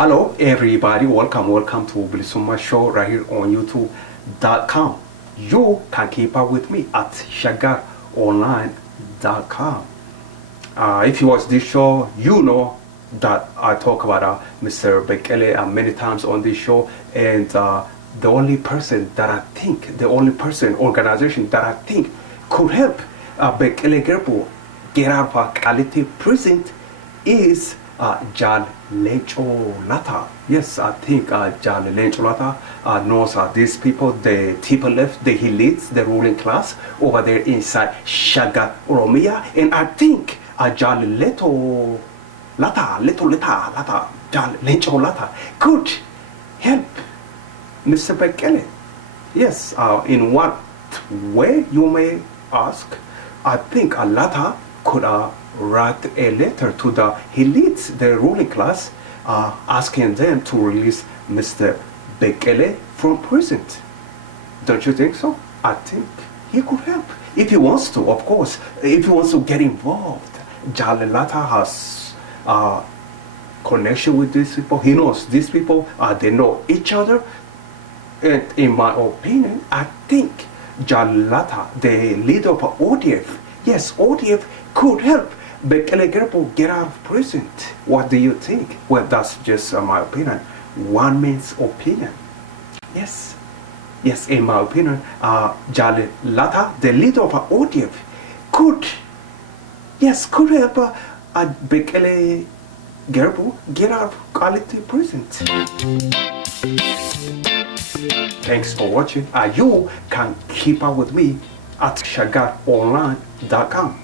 Hello everybody, welcome to BilisummaaShow right here on YouTube.com. You can keep up with me at shagaronline.com. If you watch this show, you know that I talk about Mr. Bekele many times on this show, and the only person that I think, the only organization that I think could help Bekele Gerbu get out of quality prison is Jal Leta. Yes, I think Jal Leta knows these people, the TPLF, the elites, the ruling class over there inside Oromia, and I think Jal Leta could help Mr. Bekele. Yes, in what way, you may ask? I think Leta could write a letter to the elites, the ruling class, asking them to release Mr. Bekele from prison. Don't you think so? I think he could help. If he wants to, of course. If he wants to get involved. Leta has connection with these people. He knows these people. They know each other. And in my opinion, I think Leta, the leader of ODF, yes, ODF could help Bekele Gerbu get out of prison. What do you think? Well, that's just my opinion. One man's opinion. Yes, in my opinion, Leta, the leader of ODF, could help Bekele Gerbu get out of quality prison. Thanks for watching. You can keep up with me at shagaronline.com.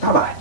Bye-bye.